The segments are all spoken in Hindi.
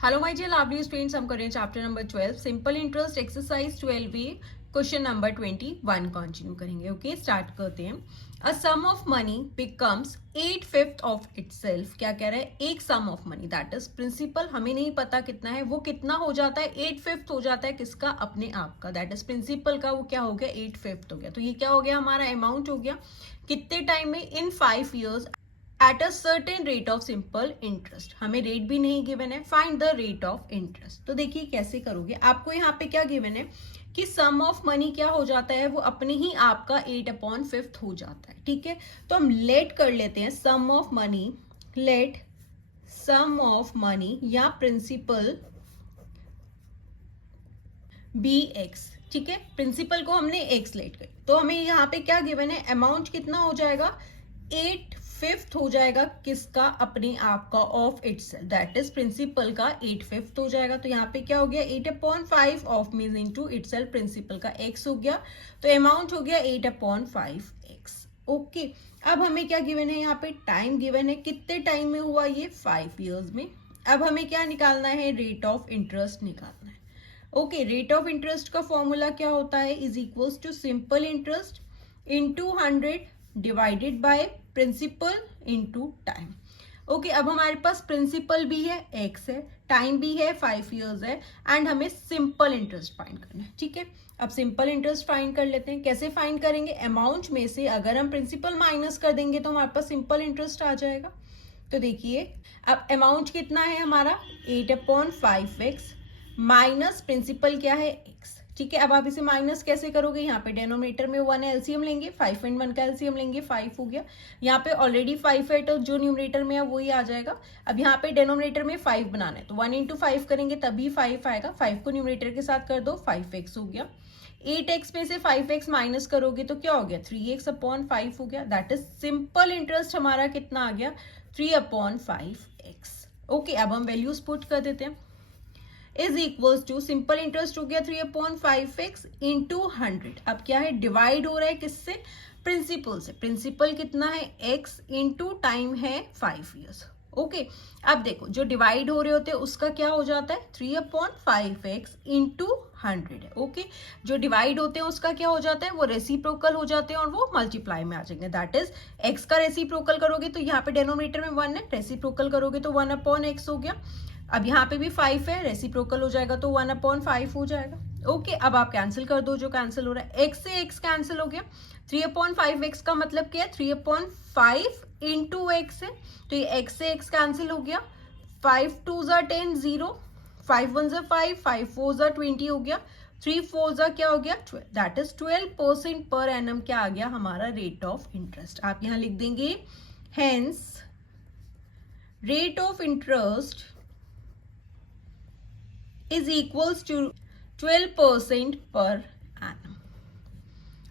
Hello, my dear lovely students. I'm current chapter number 12, simple interest exercise 12a, question number 21 continue करेंगे. ओके, स्टार्ट करते हैं. A sum of money becomes 8/5 of itself. क्या कह रहा है? एक sum of money that is principal, हमें नहीं पता कितना है, वो कितना हो जाता है? 8/5 हो जाता है. किसका? अपने आप का. दैट इज प्रिंसिपल का. वो क्या हो गया? 8/5 हो गया. तो ये क्या हो गया? हमारा अमाउंट हो गया. कितने टाइम में? इन 5 years at a certain rate of simple interest. हमें रेट भी नहीं गिवन है. Find the rate of interest. तो देखिए कैसे करोगे. आपको यहाँ पे क्या गिवन है कि सम ऑफ मनी क्या हो जाता है? वो अपने ही आपका 8/5 हो जाता है. ठीक है, तो हम लेट कर लेते हैं sum of money. Let sum of money या प्रिंसिपल बी एक्स. ठीक है, प्रिंसिपल को हमने एक्स लेट कर, तो हमें यहाँ पे क्या गिवन है? अमाउंट कितना हो जाएगा? 8/5 हो जाएगा. किसका? अपने आप का. Of itself. That is principal का 8/5 हो जाएगा. तो यहाँ पे क्या हो गया? 8/5 of mean into itself. Principal का x हो गया, तो अमाउंट हो गया 8/5x. ओके, अब हमें क्या गिवन है? यहाँ पे टाइम गिवन है. कितने टाइम में हुआ ये? 5 years में. अब हमें क्या निकालना है? रेट ऑफ इंटरेस्ट निकालना है. ओके, रेट ऑफ इंटरेस्ट का फॉर्मूला क्या होता है? Is equals to simple interest into 100 divided by principal into time. Okay, अब हमारे पास प्रिंसिपल भी है, एक्स है, टाइम भी है, 5 years है, एंड हमें सिंपल इंटरेस्ट फाइंड करना है. ठीक है, अब सिंपल इंटरेस्ट फाइंड कर लेते हैं. कैसे फाइंड करेंगे? अमाउंट में से अगर हम प्रिंसिपल माइनस कर देंगे तो हमारे पास सिंपल इंटरेस्ट आ जाएगा. तो देखिए, अब अमाउंट कितना है हमारा? 8/5x माइनस प्रिंसिपल क्या है? x. ठीक है, अब आप इसे माइनस कैसे करोगे? यहाँ पे डेनोमिनेटर में 1 एलसीएम लेंगे, 5 एंड 1 का एलसीएम लेंगे, 5 हो गया. यहाँ पे ऑलरेडी 5 है, तो जो न्यूमरेटर में है वही आ जाएगा. अब यहाँ पे डेनोमिनेटर में 5 बनाना है, तो 1 इंटू 5 करेंगे तभी 5 आएगा. 5 को न्यूमरेटर के साथ कर दो, 5x हो गया. 8x में से 5x माइनस करोगे तो क्या हो गया? 3x/5 हो गया. दैट इज सिंपल इंटरेस्ट हमारा कितना आ गया? 3/5x. ओके, अब हम वैल्यूज पुट कर देते हैं. Is equals to simple interest हो गया 3/5x इंटू 100. अब क्या है? डिवाइड हो रहा है किससे? प्रिंसिपल से. प्रिंसिपल कितना है? x इंटू टाइम है 5 years. ओके, अब देखो जो डिवाइड हो रहे होते हैं उसका क्या हो जाता है? 3/5x इंटू 100 है. ओके, जो डिवाइड होते हैं उसका क्या हो जाता है? वो रेसिप्रोकल हो जाते हैं और वो मल्टीप्लाई में आ जाएंगे. दैट इज x का रेसिप्रोकल करोगे तो यहाँ पे डेनोमिनेटर में 1 है, रेसिप्रोकल करोगे तो 1/x हो गया. अब यहाँ पे भी 5 है, रेसिप्रोकल हो जाएगा तो 1/5 हो जाएगा. ओके, अब आप कैंसिल कर दो जो कैंसिल हो रहा है. x से x कैंसिल हो गया. 3/5x का मतलब क्या है? 3/5 इंटू x है, तो ये x से x कैंसिल हो गया. 5 2 10 0, 5 1 5, 5 4 20 हो गया. 3 4 क्या हो गया? 12. दैट इज 12% पर एनम क्या आ गया हमारा? Rate of interest. आप यहाँ लिख देंगे hence rate of interest is equals to 12% पर annum.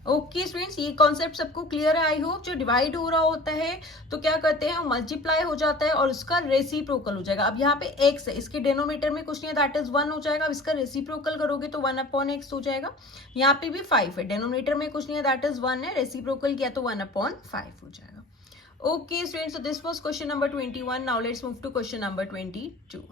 ओके स्टूडेंट्स, ये कॉन्सेप्ट सबको क्लियर है आई होप. जो डिवाइड हो रहा होता है तो क्या करते हैं? मल्टीप्लाई हो जाता है और उसका रेसिप्रोकल हो जाएगा. अब यहाँ पे x है, इसके डेनोमीटर में कुछ नहीं है, दैट इज 1 हो जाएगा. अब इसका रेसिप्रोकल करोगे तो 1/x हो जाएगा. यहाँ पे भी 5 है, डेनोमीटर में कुछ नहीं है, दैट इज 1 है, रेसिप्रोकल किया तो 1/5 हो जाएगा. Okay students, so this was question number 21. Now let's move to question number 22.